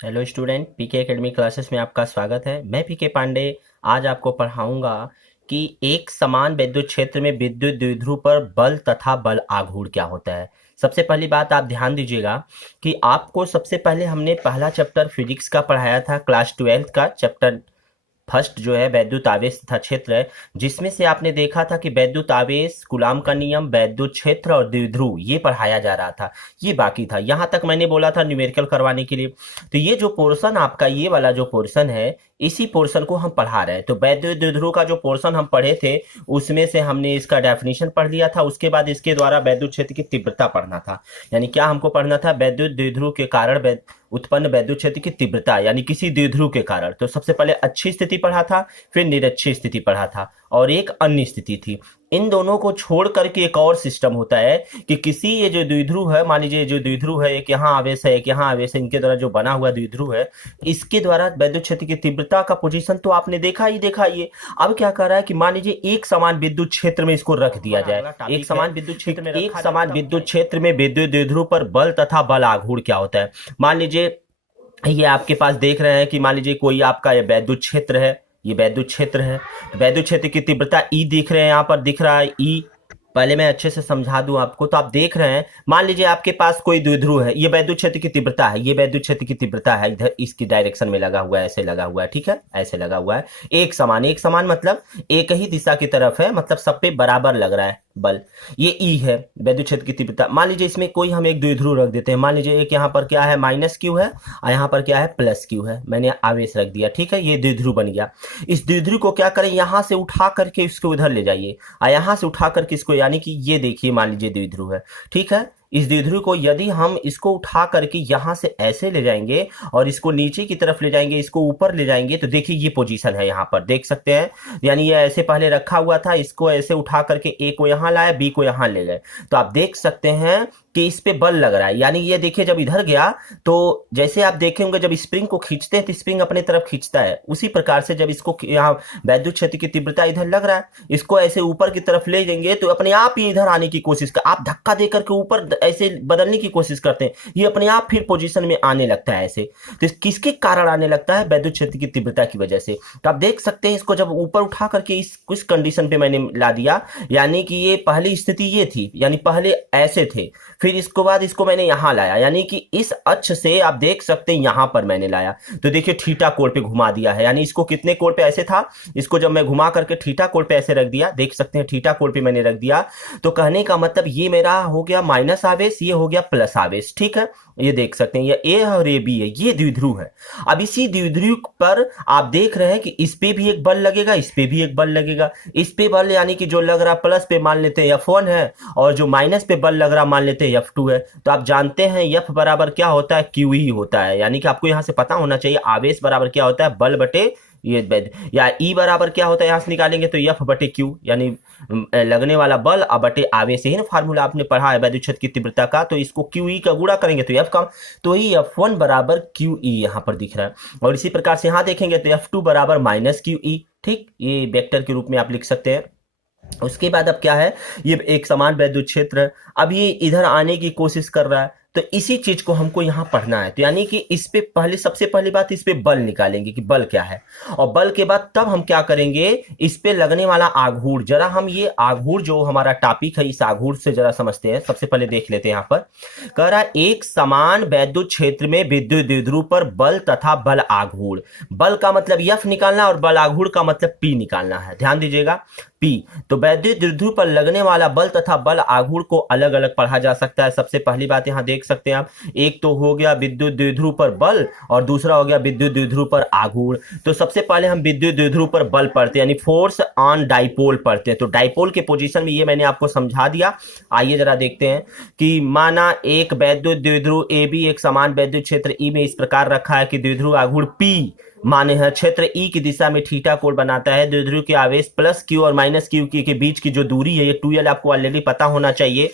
Hello student, पीके academy classes में आपका स्वागत है। मैं पीके पांडे आज आपको पढ़ाऊंगा कि एक समान विद्युत क्षेत्र में विद्युत द्विध्रुव पर बल तथा बल आघूर्ण क्या होता है। सबसे पहली बात आप ध्यान दीजिएगा कि आपको सबसे पहले हमने पहला चैप्टर फिजिक्स का पढ़ाया था, क्लास 12 का चैप्टर फर्स्ट जो है वैद्युत आवेश तथा क्षेत्र है, जिसमें से आपने देखा था कि वैद्युत आवेश, कूलाम का नियम, वैद्युत क्षेत्र और द्विध्रुव ये पढ़ाया जा रहा था। ये बाकी था, यहाँ तक मैंने बोला था न्यूमेरिकल करवाने के लिए। तो ये जो पोर्शन आपका, ये वाला जो पोर्शन है, इसी पोर्शन को हम पढ़ा रहे हैं। तो वैद्युत द्विध्रुव का जो पोर्शन हम पढ़े थे उसमें से हमने इसका डेफिनेशन पढ़ लिया था। उसके बाद इसके द्वारा वैद्युत क्षेत्र की तीव्रता पढ़ना था। यानी क्या हमको पढ़ना था? वैद्युत द्विध्रुव के कारण उत्पन्न वैद्युत क्षेत्र की तीव्रता, यानी किसी द्विध्रुव के कारण। तो सबसे पहले अच्छी स्थिति पढ़ा था, फिर निरक्षी स्थिति पढ़ा था, और एक अन्य स्थिति थी। इन दोनों को छोड़ करके एक और सिस्टम होता है कि किसी, ये जो द्विध्रुव है, मान लीजिए जो द्विध्रुव है, एक यहाँ आवेश है, एक यहाँ आवेश है, इनके द्वारा जो बना हुआ द्विध्रुव है, इसके द्वारा वैद्युत क्षेत्र की तीव्रता का पोजीशन तो आपने देखा ही देखा। ये अब क्या कर रहा है कि मान लीजिए एक समान विद्युत क्षेत्र में इसको रख दिया जाए। एक समान विद्युत क्षेत्र में, एक समान विद्युत क्षेत्र में विद्युत द्विध्रुव पर बल तथा बल आघूर्ण क्या होता है। मान लीजिए ये आपके पास देख रहे हैं कि मान लीजिए कोई आपका ये वैद्युत क्षेत्र है, ये वैद्युत क्षेत्र है। वैद्युत क्षेत्र की तीव्रता ई दिख रहे हैं, यहाँ पर दिख रहा है ई। पहले मैं अच्छे से समझा दूं आपको। तो आप देख रहे हैं, मान लीजिए आपके पास कोई द्विध्रुव है, ये वैद्युत क्षेत्र की तीव्रता है, ये वैद्युत क्षेत्र की तीव्रता है, इधर इसकी डायरेक्शन में लगा हुआ है, ऐसे लगा हुआ है, ठीक है, ऐसे लगा हुआ है। एक समान, एक समान मतलब एक ही दिशा की तरफ है, मतलब सब पे बराबर लग रहा है बल। ये ई है वैद्युत क्षेत्र की तीव्रता। मान लीजिए इसमें कोई हम एक द्विध्रुव रख देते हैं। मान लीजिए एक यहाँ पर क्या है, माइनस क्यू है, और यहाँ पर क्या है, प्लस क्यू है। मैंने आवेश रख दिया, ठीक है, ये द्विध्रुव बन गया। इस द्विध्रुव को क्या करें, यहाँ से उठा करके इसको उधर ले जाइए, और यहाँ से उठा करके इसको, यानी कि ये देखिए मान लीजिए द्विध्रुव है, ठीक है। इस द्विध्रुव को यदि हम इसको उठा करके यहाँ से ऐसे ले जाएंगे और इसको नीचे की तरफ ले जाएंगे, इसको ऊपर ले जाएंगे, तो देखिए ये पोजीशन है, यहाँ पर देख सकते हैं। यानी ये ऐसे पहले रखा हुआ था, इसको ऐसे उठा करके ए को यहाँ लाया, बी को यहाँ ले गए, तो आप देख सकते हैं कि इस पे बल लग रहा है। यानी ये देखिए जब इधर गया, तो जैसे आप देखेंगे जब स्प्रिंग को खींचते हैं तो स्प्रिंग अपने तरफ खींचता है, उसी प्रकार से जब इसको यहाँ वैद्युत क्षेत्र की तीव्रता इधर लग रहा है, इसको ऐसे ऊपर की तरफ ले जाएंगे तो अपने आप ही इधर आने की कोशिश कर, आप धक्का दे करके ऊपर ऐसे बदलने की कोशिश करते हैं, ये अपने आप फिर पोजीशन में आने लगता है ऐसे। तो किसके कारण आने लगता है? वैद्युत क्षेत्र की तीव्रता की वजह से। तो आप देख सकते हैं, इसको जब ऊपर उठा करके इस कंडीशन पे मैंने ला दिया, यानी कि ये पहली स्थिति ये थी, यानी पहले ऐसे थे, फिर इसको बाद इसको मैंने यहां लाया, यानी कि इस अक्ष से आप देख सकते हैं यहां पर मैंने लाया, तो देखिए थीटा कोण पे घुमा दिया है। यानी इसको कितने कोण पे ऐसे था, इसको जब मैं घुमा करके थीटा कोण पे ऐसे रख दिया, देख सकते हैं थीटा कोण पे मैंने रख दिया, तो कहने का मतलब ये मेरा हो गया माइनस आवेश, ये हो गया प्लस आवेश, ठीक है। ये देख सकते हैं, ये ए और ये बी है, ये द्विध्रुव है। अब इसी द्विध्रुव पर आप देख रहे हैं कि इस पे भी एक बल लगेगा, इस पे भी एक बल लगेगा। इस पे बल यानी कि जो लग रहा प्लस पे मान लेते हैं F1 है, और जो माइनस पे बल लग रहा मान लेते हैं F2 है। तो आप जानते हैं F बराबर क्या होता है, Q ही होता है। यानी कि आपको यहां से पता होना चाहिए आवेश बराबर क्या होता है, बल बटे ये, या ई बराबर क्या होता है, यहां से निकालेंगे तो F बटे Q, यानी लगने वाला बल अब बटे आवेश। यही ना फार्मूला आपने पढ़ा है वैद्युत क्षेत्र की तीव्रता का। तो इसको QE का गुणा करेंगे तो F का, तो ही F1 बराबर QE यहां पर दिख रहा है। और इसी प्रकार से यहां देखेंगे तो F2 बराबर माइनस QE, ठीक, ये वेक्टर के रूप में आप लिख सकते हैं। उसके बाद अब क्या है, ये एक समान वैद्युत क्षेत्र है, अब ये इधर आने की कोशिश कर रहा है, तो इसी चीज को हमको यहां पढ़ना है। तो यानी कि इस पे पहले, सबसे पहली बात इस पे बल निकालेंगे कि बल क्या है, और बल के बाद तब हम क्या करेंगे, इस पे लगने वाला आघूर्ण। जरा हम ये आघूर्ण जो हमारा टॉपिक है, इस आघूर्ण से जरा समझते हैं। सबसे पहले देख लेते हैं, यहां पर कह रहा है एक समान वैद्युत क्षेत्र में विद्युत द्विध्रुव पर बल तथा बल आघूर्ण। बल का मतलब F निकालना और बल आघूर्ण का मतलब P निकालना है, ध्यान दीजिएगा, P। तो वैद्युत द्विध्रुव पर लगने वाला बल तथा बल आघूर्ण को अलग अलग पढ़ा जा सकता है। सबसे पहली बात यहां देख सकते हैं आप, एक तो हो गया विद्युत द्विध्रुव पर बल, और दूसरा हो गया विद्युत द्विध्रुव पर आघूर्ण। तो सबसे पहले हम विद्युत द्विध्रुव पर बल पढ़ते हैं, यानी फोर्स ऑन डाइपोल पढ़ते हैं। तो डाइपोल के पोजीशन में ये मैंने आपको समझा दिया। आइए जरा देखते हैं कि माना एक वैद्युत द्विध्रुव ए बी एक समान वैद्युत क्षेत्र ई में इस प्रकार रखा है कि द्विध्रुव आघूर्ण P माने है, क्षेत्र ई की दिशा में थीटा कोण बनाता है। द्विध्रुव के आवेश प्लस क्यू और माइनस क्यू के बीच की जो दूरी है, ये 2L आपको ऑलरेडी पता होना चाहिए।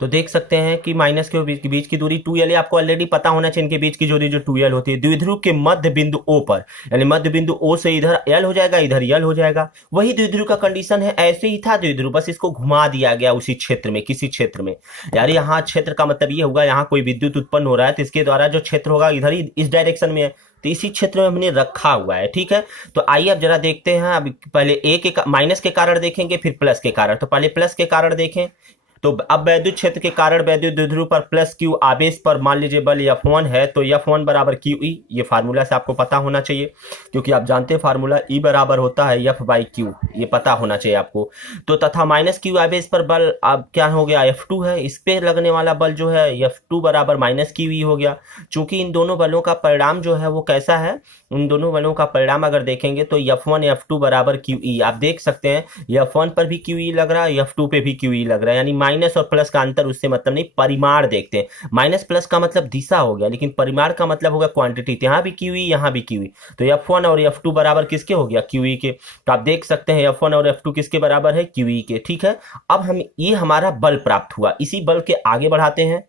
तो देख सकते हैं कि माइनस के बीच की दूरी 2l है। आपको ऑलरेडी पता होना चाहिए इनके बीच की दूरी जो 2l होती है। द्विध्रुव के मध्य बिंदु O पर, यानी मध्य बिंदु O से इधर l हो जाएगा, इधर l हो जाएगा। वही द्विध्रुव का कंडीशन है, ऐसे ही था द्विध्रुव, बस इसको घुमा दिया गया उसी क्षेत्र में, किसी क्षेत्र में। यार यहाँ क्षेत्र का मतलब ये होगा, यहाँ कोई विद्युत उत्पन्न हो रहा है तो इसके द्वारा जो क्षेत्र होगा इधर ही, इस डायरेक्शन में है, तो इसी क्षेत्र में हमने रखा हुआ है। ठीक है, तो आइए अब जरा देखते हैं। अब पहले ए के माइनस के कारण देखेंगे, फिर प्लस के कारण। तो पहले प्लस के कारण देखें। तो अब वैद्युत क्षेत्र के कारण वैद्युत द्विध्रुव पर प्लस क्यू आवेश पर मान लीजिए बल F1 है, तो F1 बराबर क्यू ई, ये फार्मूला से आपको पता होना चाहिए, क्योंकि आप जानते हैं फार्मूला ई बराबर होता है F बाई क्यू, ये पता होना चाहिए आपको। तो तथा माइनस क्यू आवेश पर बल अब क्या हो गया, F2 है, इस पे लगने वाला बल जो है F2 बराबर माइनस क्यू ई हो गया। चूंकि इन दोनों बलों का परिणाम जो है वो कैसा है, उन दोनों बलों का परिणाम अगर देखेंगे तो F1 F2 बराबर क्यू ई, आप देख सकते हैं F1 पर भी क्यू ई लग रहा है, F2 पे भी क्यू ई लग रहा है। यानी माइनस और प्लस का अंतर उससे मतलब नहीं, परिमाण देखते हैं। माइनस प्लस का मतलब दिशा हो गया, लेकिन परिमाण का मतलब होगा क्वांटिटी। यहाँ भी क्यू ई, यहाँ भी क्यू ई, तो F1 और F2 बराबर किसके हो गया, क्यू ई के। तो आप देख सकते हैं F1 और F2 किसके बराबर है, क्यू ई के। ठीक है, अब हम ये हमारा बल प्राप्त हुआ, इसी बल के आगे बढ़ाते हैं।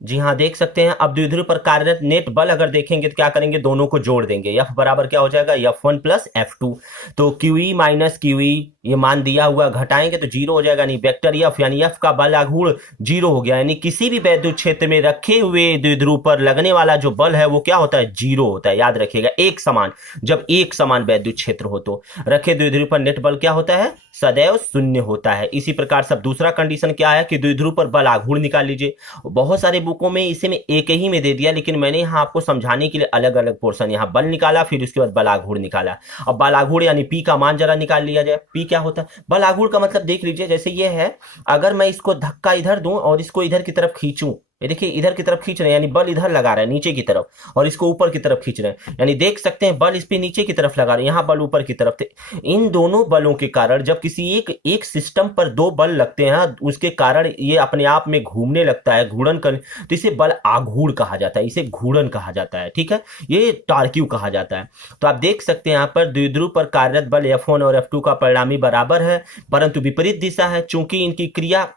जी हाँ, देख सकते हैं अब द्विध्रुव पर कार्यरत नेट बल अगर देखेंगे तो क्या करेंगे, दोनों को जोड़ देंगे। F बराबर क्या हो जाएगा, F1 प्लस F2। तो QE माइनस QE, ये मान दिया हुआ, घटाएंगे तो जीरो हो जाएगा, नहीं वेक्टर F, यानी F का बल आघूर्ण जीरो हो गया। यानी किसी भी वैद्युत क्षेत्र में रखे हुए द्विध्रुव पर लगने वाला जो बल है वो क्या होता है, जीरो होता है। याद रखिएगा, एक समान, जब एक समान वैद्युत क्षेत्र हो तो रखे द्विध्रुव पर नेट बल क्या होता है, सदैव शून्य होता है। इसी प्रकार से दूसरा कंडीशन क्या है कि द्विध्रुव पर बल आघूर्ण निकाल लीजिए। बहुत सारे बुकों में इसे में एक ही में दे दिया, लेकिन मैंने यहाँ आपको समझाने के लिए अलग अलग पोर्शन, यहाँ बल निकाला, फिर उसके बाद बल आघूर्ण निकाला। अब बल आघूर्ण यानी पी का मान जरा निकाल लिया जाए। पी क्या होता है, बल आघूर्ण का मतलब देख लीजिए, जैसे ये है, अगर मैं इसको धक्का इधर दूं और इसको इधर की तरफ खींचूं, ये देखिए इधर की तरफ खींच रहे हैं, यानी बल इधर लगा रहा है नीचे की तरफ, और इसको ऊपर की तरफ खींच रहे हैं, यानी देख सकते हैं बल इस पे नीचे की तरफ लगा रहे हैं, यहाँ बल ऊपर की तरफ थे। इन दोनों बलों के कारण जब किसी एक सिस्टम पर दो बल लगते हैं, उसके कारण ये अपने आप में घूमने लगता है, घूर्णन कर, तो इसे बल आघूर्ण कहा जाता है, इसे घूर्णन कहा जाता है। ठीक है, ये टार्क्यू कहा जाता है। तो आप देख सकते हैं यहाँ पर द्विध्रुव पर कार्यरत बल F1 और F2 का परिणामी बराबर है, परंतु विपरीत दिशा है। चूंकि इनकी क्रिया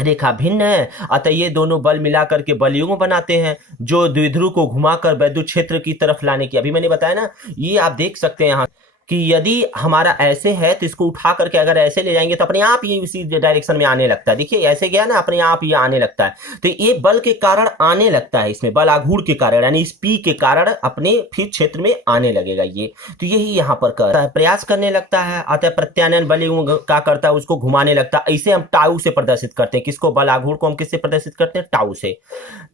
रेखा भिन्न है, अतः ये दोनों बल मिलाकर के बलयुग्म बनाते हैं, जो द्विध्रुव को घुमाकर वैद्युत क्षेत्र की तरफ लाने की, अभी मैंने बताया ना, ये आप देख सकते हैं यहाँ कि यदि हमारा ऐसे है तो इसको उठा करके अगर ऐसे ले जाएंगे तो अपने आप ये उसी डायरेक्शन में आने लगता है। देखिए ऐसे गया ना, अपने आप ये आने लगता है। तो ये बल के कारण आने लगता है, इसमें बल आघूर्ण के कारण, यानी इस पी के कारण अपने फिर क्षेत्र में आने लगेगा ये। तो यही यहाँ पर करता है, प्रयास करने लगता है, अतः प्रत्यानयन बल क्या करता है, उसको घुमाने लगता है। इसे हम टाउ से प्रदर्शित करते हैं, किसको, बल आघूर्ण को हम किससे प्रदर्शित करते हैं, टाउ से।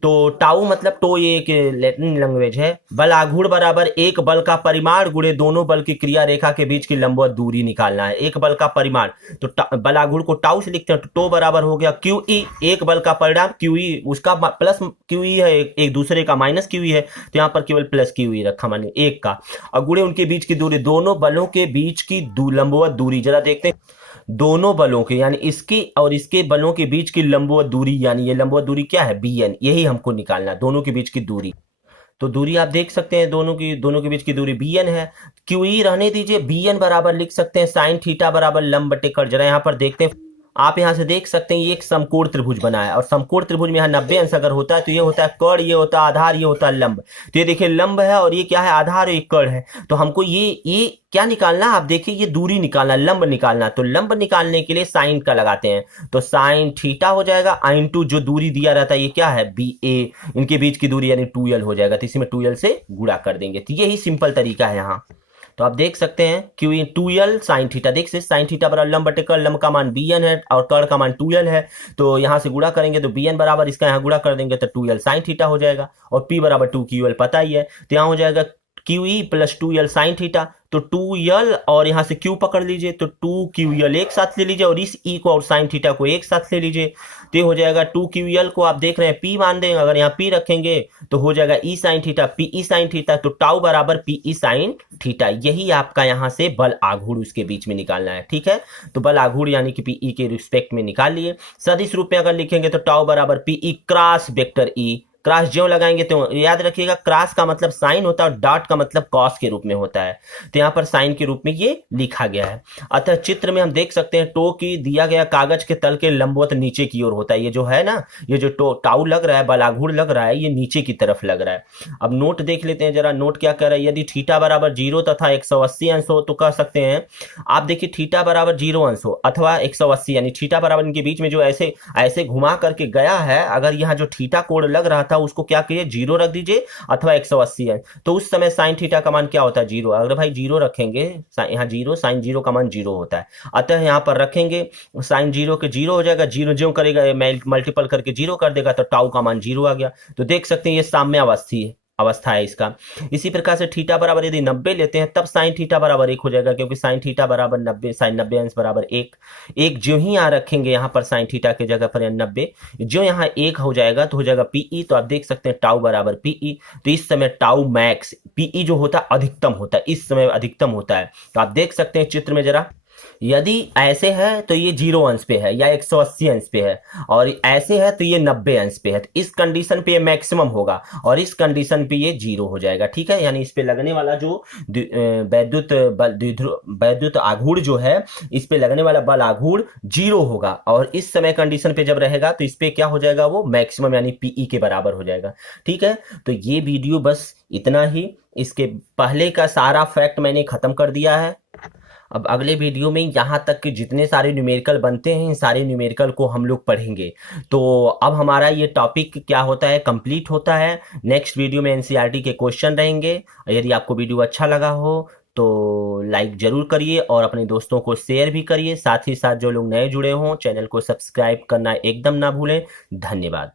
तो टाउ मतलब टो, ये एक लैटिन लैंग्वेज है। बल आघूर्ण बराबर एक बल का परिमाण गुणे दोनों बल की क्रिया रेखा के बीच की लंबवत दूरी निकालना है। एक बल का परिमाण, तो बल आघूर्ण को टाउ से लिखते हैं, तो टो बराबर हो गया क्यू ई, एक बल का परिणाम क्यू ई, उसका प्लस क्यू ई है, एक दूसरे का माइनस क्यू ई है, तो यहाँ पर केवल प्लस क्यू ई रखा, मानिए एक का, और गुणे उनके बीच की दूरी, दोनों बलों के बीच की लंबवत दूरी जरा देखते हैं। दोनों बलों के, यानी इसके और इसके बलों के बीच की लंबवत दूरी, यानी ये लंबवत दूरी क्या है, bn, यही हमको निकालना है, दोनों के बीच की दूरी। तो दूरी आप देख सकते हैं, दोनों के बीच की दूरी bn है। QE रहने दीजिए, bn बराबर लिख सकते हैं साइन थीटा बराबर लंब बटे कट। जरा यहाँ पर देखते हैं, आप यहाँ से देख सकते हैं ये एक समकोण त्रिभुज बना है, और समकोण त्रिभुज में यहाँ 90 अंश अगर होता है तो ये होता है कर्ण, ये होता है आधार, ये होता है लंब। तो ये देखिए लंब है और ये क्या है, आधार, एक कर्ण है। तो हमको ये क्या निकालना, आप देखिए ये दूरी निकालना, लंब निकालना। तो लंब निकालने के लिए साइन का लगाते हैं, तो साइन थीटा हो जाएगा, इन जो दूरी दिया रहता है ये क्या है, BA, इनके बीच की दूरी यानी 2l हो जाएगा, तो इसी में 2l से गुणा कर देंगे। तो यही सिंपल तरीका है यहाँ। तो आप देख सकते हैं क्यू 2l साइन थीटा, देख सकते साइन थीटा बराबर लंब बटे कर्ण, लंब का मान bn है और कर्ण का मान 2l है। तो यहाँ से गुणा करेंगे तो bn बराबर इसका यहाँ गुणा कर देंगे तो 2l साइन थीटा हो जाएगा, और p बराबर 2ql पता ही है, तो यहाँ हो जाएगा QE plus 2l sine theta. तो 2l और यहाँ से q पकड़ लीजिए, तो 2ql एक साथ ले लीजिए, और इस e को और साइन थीटा को एक साथ ले लीजिए, तो हो जाएगा 2ql को आप देख रहे हैं p मान देंगे, अगर यहाँ p रखेंगे तो हो जाएगा e sine theta, pe sine theta, तो टाउ बराबर pe साइन थीटा। यही आपका यहाँ से बल आघूर्ण उसके बीच में निकालना है। ठीक है, तो बल आघूर्ण यानी कि pe के रिस्पेक्ट में निकाल लिए। सदिश रूप में अगर लिखेंगे तो टाउ बराबर pe cross vector e, cross ज्यों लगाएंगे तो याद रखिएगा, क्रॉस का मतलब साइन होता है और डॉट का मतलब कॉस के रूप में होता है, तो यहाँ पर साइन के रूप में ये लिखा गया है। अतः चित्र में हम देख सकते हैं टो की दिया गया कागज के तल के लंबवत नीचे की ओर होता है। ये जो है ना, ये जो टाउ लग रहा है, बलाघूर लग रहा है, ये नीचे की तरफ लग रहा है। अब नोट देख लेते हैं जरा, नोट क्या कह रहा है। यदि थीटा बराबर 0 तथा 180 अंश हो तो कह सकते हैं, आप देखिए थीटा बराबर 0 अंश हो अथवा 180, यानी थीटा बराबर इनके बीच में जो ऐसे ऐसे घुमा करके गया है, अगर यहाँ जो थीटा कोण लग रहा था उसको क्या करिए 0 रख दीजिए अथवा 180 अंश, तो उस समय साइन थीटा का मान क्या होता है 0। अगर भाई 0 रखेंगे, यहाँ 0, साइन 0 का मान 0 होता है, अतः यहाँ पर रखेंगे साइन 0 के 0 हो जाएगा, 0 जो करेगा मल्टीपल करके 0 कर देगा तो टाउ का मान 0 आ गया। तो देख सकते हैं ये साम्यावस्थी अवस्था है इसका। इसी प्रकार से थीटा बराबर यदि 90 लेते हैं तब साइन थीटा बराबर 1 हो जाएगा, क्योंकि साइन थीटा बराबर 90, साइन 90 अंश बराबर 1। एक जो ही यहाँ रखेंगे यहाँ पर साइन थीटा की जगह पर 90, जो यहाँ 1 हो जाएगा तो हो जाएगा पीई। तो आप देख सकते हैं टाउ बराबर पीई। तो इस समय टाउ मैक्स, पीई जो होता है अधिकतम होता है, इस समय अधिकतम होता है। तो आप देख सकते हैं चित्र में जरा, यदि ऐसे है तो ये 0 अंश पे है या 180 अंश पे है, और ऐसे है तो ये 90 अंश पे है। तो इस कंडीशन पे ये मैक्सिमम होगा और इस कंडीशन पे ये 0 हो जाएगा, ठीक है। यानी इस पे लगने वाला जो वैद्युत आघूर्ण जो है, इस पे लगने वाला बल आघूर्ण 0 होगा, और इस समय कंडीशन पे जब रहेगा तो इस पे क्या हो जाएगा, वो मैक्सिमम यानी पीई के बराबर हो जाएगा, ठीक है। तो ये वीडियो बस इतना ही, इसके पहले का सारा फैक्ट मैंने खत्म कर दिया है। अब अगले वीडियो में यहाँ तक कि जितने सारे न्यूमेरिकल बनते हैं, इन सारे न्यूमेरिकल को हम लोग पढ़ेंगे। तो अब हमारा ये टॉपिक क्या होता है, कंप्लीट होता है। नेक्स्ट वीडियो में एनसीईआरटी के क्वेश्चन रहेंगे। यदि आपको वीडियो अच्छा लगा हो तो लाइक जरूर करिए और अपने दोस्तों को शेयर भी करिए। साथ ही साथ जो लोग नए जुड़े हों, चैनल को सब्सक्राइब करना एकदम ना भूलें। धन्यवाद।